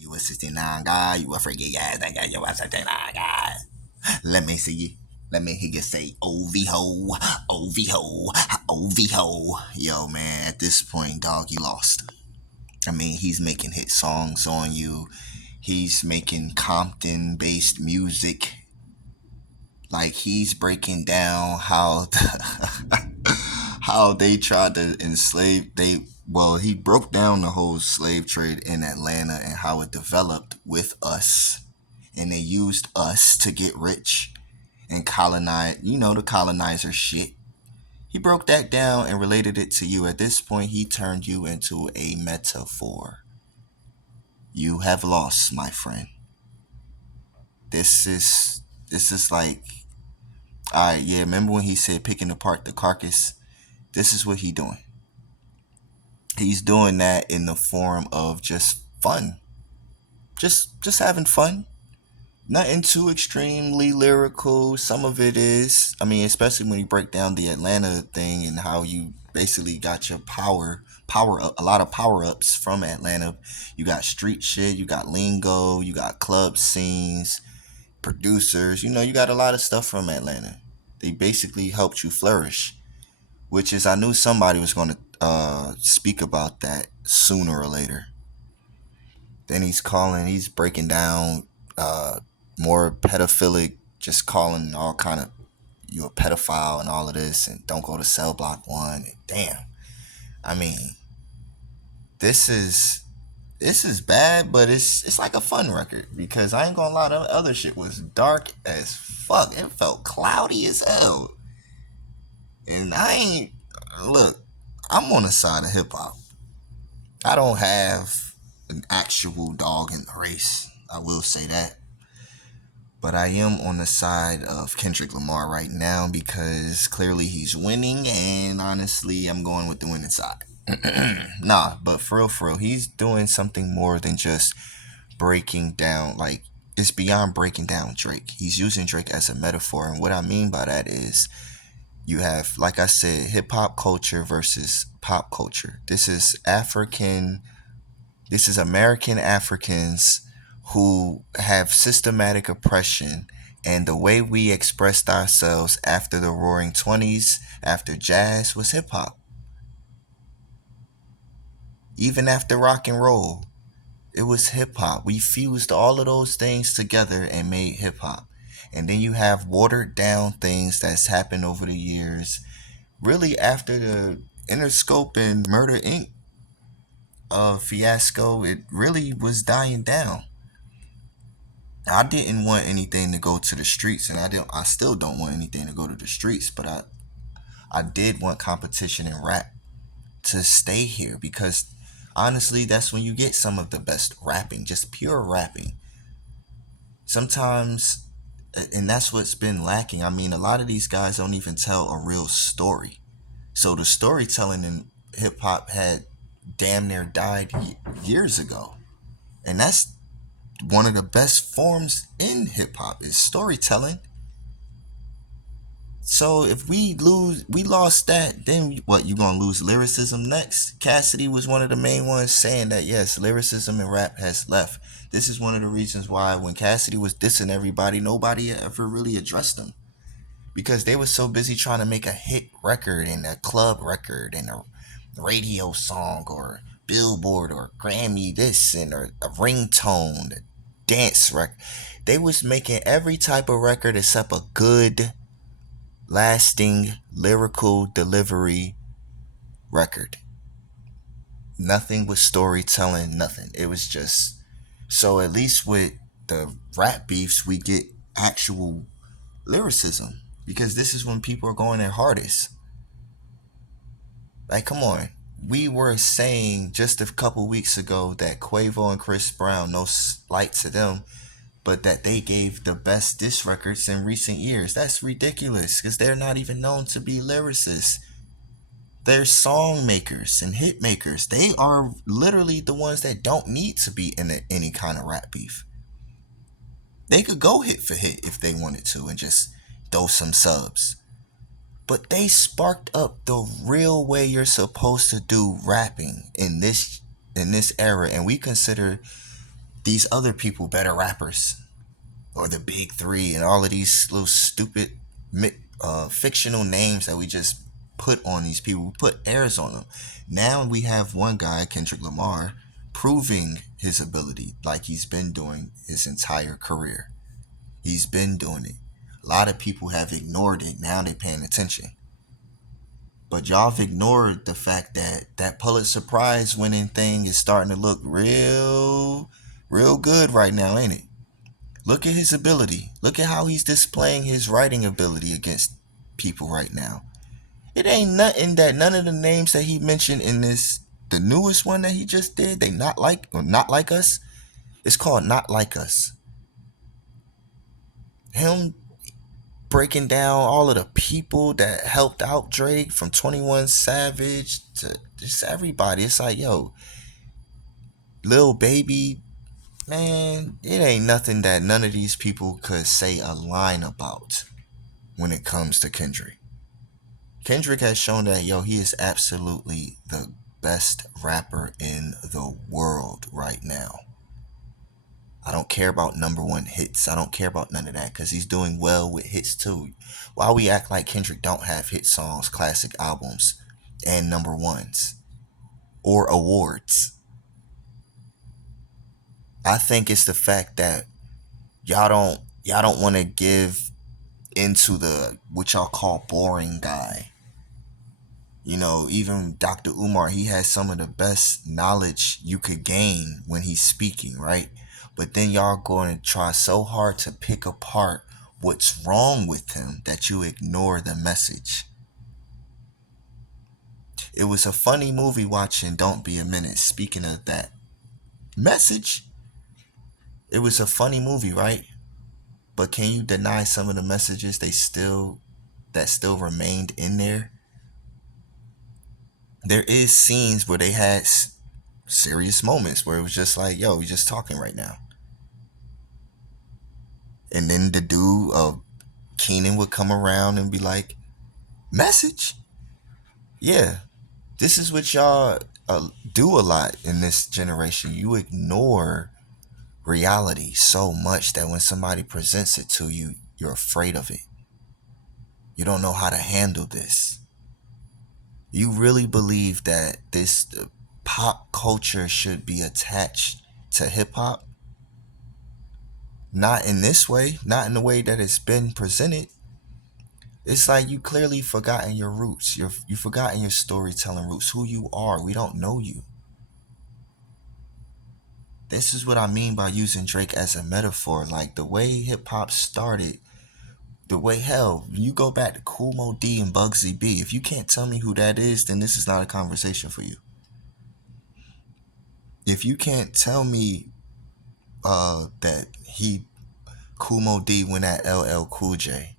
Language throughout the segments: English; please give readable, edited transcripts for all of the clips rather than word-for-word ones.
You a 69 guy, you a freaky ass nigga, you a 69 guy. Let me see you. Let me hear you say OV ho, OV ho, OV ho. Yo, man, at this point, dog, you lost. I mean, he's making hit songs on you. He's making Compton based music. Like he's breaking down how how they tried to enslave he broke down the whole slave trade in Atlanta and how it developed with us, and they used us to get rich and colonize, the colonizer shit. He broke that down and related it to you. At this point, he turned you into a metaphor. You have lost, my friend. This is like, all right, yeah. Remember when he said picking apart the carcass? This is what he doing. He's doing that in the form of just fun, just having fun. Nothing too extremely lyrical. Some of it is. I mean, especially when you break down the Atlanta thing and how you basically got your power up, a lot of power ups from Atlanta. You got street shit, you got lingo, you got club scenes, producers. You got a lot of stuff from Atlanta. They basically helped you flourish, which is, I knew somebody was going to speak about that sooner or later. Then he's breaking down more pedophilic, just calling all kind of you a pedophile and all of this, and don't go to cell block one. And damn, I mean, this is this is bad, but it's like a fun record because I ain't gonna lie, the other shit was dark as fuck. It felt cloudy as hell, and I ain't look. I'm on the side of hip hop. I don't have an actual dog in the race. I will say that. But I am on the side of Kendrick Lamar right now because clearly he's winning, and honestly, I'm going with the winning side. Nah, but for real, he's doing something more than just breaking down. Like, it's beyond breaking down Drake. He's using Drake as a metaphor, and what I mean by that is you have, like I said, hip hop culture versus pop culture. This is American Africans who have systematic oppression, and the way we expressed ourselves after the roaring 20s, after jazz, was hip hop. Even after rock and roll, it was hip hop. We fused all of those things together and made hip hop. And then you have watered down things that's happened over the years. Really, after the Interscope and Murder Inc. Fiasco, it really was dying down. I didn't want anything to go to the streets, and I still don't want anything to go to the streets, but I did want competition in rap to stay here because honestly, that's when you get some of the best rapping, just pure rapping. Sometimes, and that's what's been lacking. I mean, a lot of these guys don't even tell a real story. So the storytelling in hip hop had damn near died years ago. And that's one of the best forms in hip hop is storytelling. So if we lost that, then what? You gonna lose lyricism next? Cassidy was one of the main ones saying that yes, lyricism in rap has left. This is one of the reasons why when Cassidy was dissing everybody, nobody ever really addressed him because they were so busy trying to make a hit record and a club record and a radio song or Billboard or Grammy this and or a ringtone, a dance record. They was making every type of record except a good lasting lyrical delivery record. Nothing with storytelling, nothing. It was just so at least with the rap beefs we get actual lyricism because this is when people are going their hardest. Like, come on. We were saying just a couple weeks ago that Quavo and Chris Brown, no slight to them, but that they gave the best diss records in recent years. That's ridiculous because they're not even known to be lyricists. They're song makers and hit makers. They are literally the ones that don't need to be in any kind of rap beef. They could go hit for hit if they wanted to and just throw some subs. But they sparked up the real way you're supposed to do rapping in this era, and we consider These other people better rappers, or the big three, and all of these little stupid fictional names that we just put on these people. We put airs on them. Now we have one guy, Kendrick Lamar, proving his ability like he's been doing his entire career. He's been doing it. A lot of people have ignored it. Now they're paying attention. But y'all have ignored the fact that that Pulitzer Prize winning thing is starting to look real good right now, ain't it? Look at his ability. Look at how he's displaying his writing ability against people right now. It ain't nothing that none of the names that he mentioned in this, the newest one that he just did, they not like, or not like us. It's called Not Like Us. Him breaking down all of the people that helped out Drake, from 21 Savage to just everybody. It's like, yo, Lil Baby, man, it ain't nothing that none of these people could say a line about when it comes to Kendrick. Kendrick has shown that, yo, he is absolutely the best rapper in the world right now. I don't care about number one hits. I don't care about none of that, because he's doing well with hits too. Why we act like Kendrick don't have hit songs, classic albums, and number ones or awards? I think it's the fact that y'all don't want to give into the what y'all call boring guy. You know, even Dr. Umar, he has some of the best knowledge you could gain when he's speaking, right? But then y'all going to try so hard to pick apart what's wrong with him that you ignore the message. It was a funny movie watching Don't Be a Minute. Speaking of that message, it was a funny movie, right? But can you deny some of the messages that still remained in there? There is scenes where they had serious moments where it was just like, yo, we just talking right now. And then the dude, Keenan, would come around and be like, message? Yeah, this is what y'all do a lot in this generation. You ignore reality so much that when somebody presents it to you, you're afraid of it. You don't know how to handle this. You really believe that this pop culture should be attached to hip hop? Not in this way, not in the way that it's been presented. It's like you clearly forgotten your roots. You forgotten your storytelling roots, who you are. We don't know you. This is what I mean by using Drake as a metaphor. Like the way hip hop started, the way, hell, you go back to Kool Moe D and Bugsy B. If you can't tell me who that is, then this is not a conversation for you. If you can't tell me that Kool Moe D went at LL Cool J,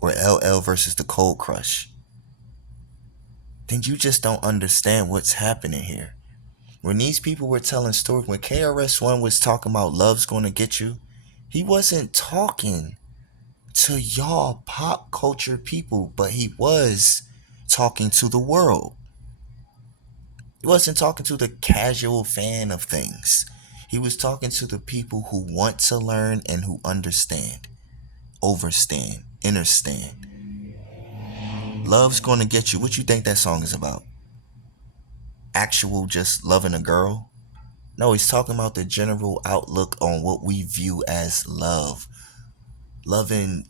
or LL versus the Cold Crush, then you just don't understand what's happening here. When these people were telling stories, when KRS-One was talking about Love's Gonna Get You, he wasn't talking to y'all pop culture people, but he was talking to the world. He wasn't talking to the casual fan of things. He was talking to the people who want to learn and who understand, overstand, understand. Love's Gonna Get You. What you think that song is about? Actual just loving a girl? No, he's talking about the general outlook on what we view as love. Loving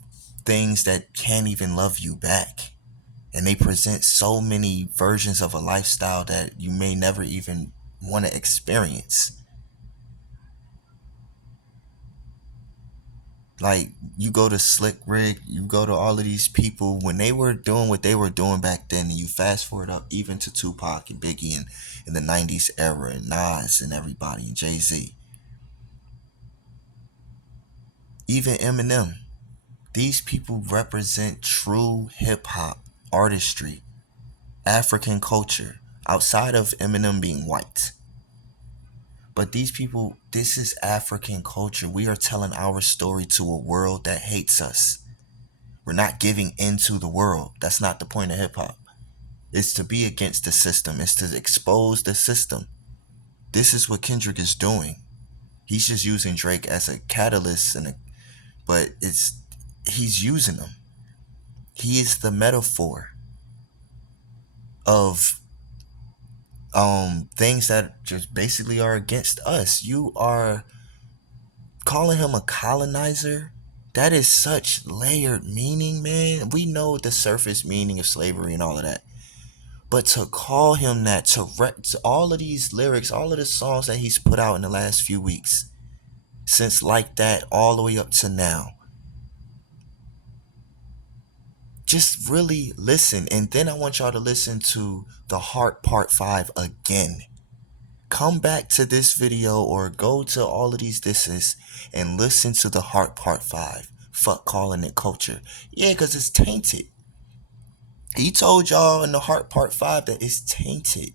things that can't even love you back. And they present so many versions of a lifestyle that you may never even want to experience. Like, you go to Slick Rick, you go to all of these people when they were doing what they were doing back then, and you fast forward up even to Tupac and Biggie and in the 90s era, and Nas and everybody, and Jay-Z, even Eminem. These people represent true hip hop artistry, African culture, outside of Eminem being white. But these people, this is African culture. We are telling our story to a world that hates us. We're not giving into the world. That's not the point of hip hop. It's to be against the system. It's to expose the system. This is what Kendrick is doing. He's just using Drake as a catalyst, but he's using him. He is the metaphor of things that just basically are against us. You are calling him a colonizer. That is such layered meaning, man. We know the surface meaning of slavery and all of that. But to call him that, to all of these lyrics, all of the songs that he's put out in the last few weeks, since Like That all the way up to now, just really listen. And then I want y'all to listen to The Heart Part 5 again. Come back to this video or go to all of these disses and listen to The Heart Part 5. Fuck calling it culture. Yeah, because it's tainted. He told y'all in The Heart Part 5 that it's tainted.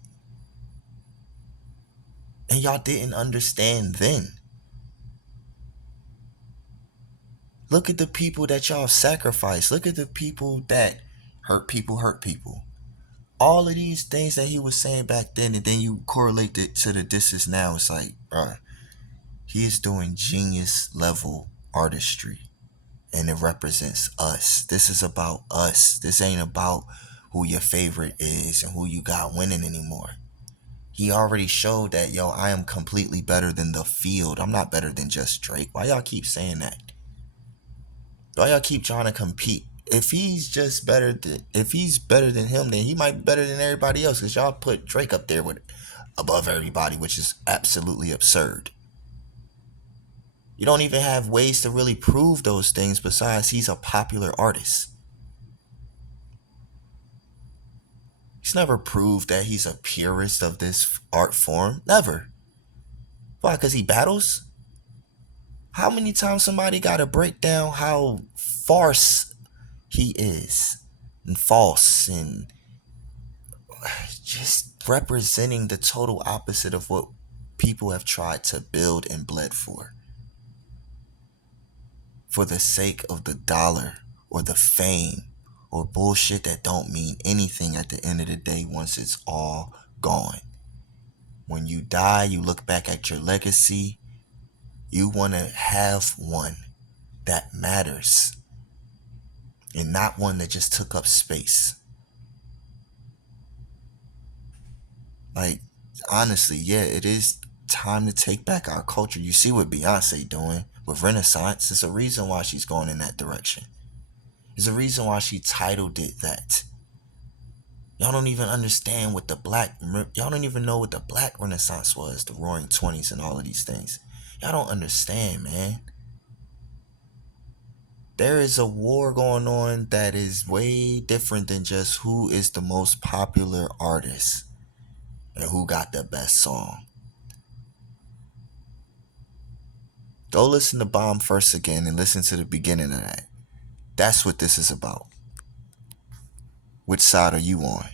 And y'all didn't understand then. Look at the people that y'all sacrificed. Look at the people that hurt people hurt people. All of these things that he was saying back then, and then you correlate it to the disses now. It's like, bruh, he is doing genius level artistry. And it represents us. This is about us. This ain't about who your favorite is and who you got winning anymore. He already showed that, yo, I am completely better than the field. I'm not better than just Drake. Why y'all keep saying that? Why y'all keep trying to compete? If he's better than him, then he might be better than everybody else. Cause y'all put Drake up there with above everybody, which is absolutely absurd. You don't even have ways to really prove those things besides he's a popular artist. He's never proved that he's a purist of this art form. Never. Why? Because he battles? How many times somebody got to break down how farce he is and false and just representing the total opposite of what people have tried to build and bled for the sake of the dollar or the fame or bullshit that don't mean anything at the end of the day once it's all gone. When you die, you look back at your legacy. You want to have one that matters and not one that just took up space. Like, honestly, yeah, it is time to take back our culture. You see what Beyonce doing with Renaissance. There's a reason why she's going in that direction. There's a reason why she titled it that. Y'all don't even understand what y'all don't even know what the black Renaissance was, the Roaring 20s and all of these things. Y'all don't understand, man. There is a war going on that is way different than just who is the most popular artist and who got the best song. Go listen to Bomb First again and listen to the beginning of that. That's what this is about. Which side are you on?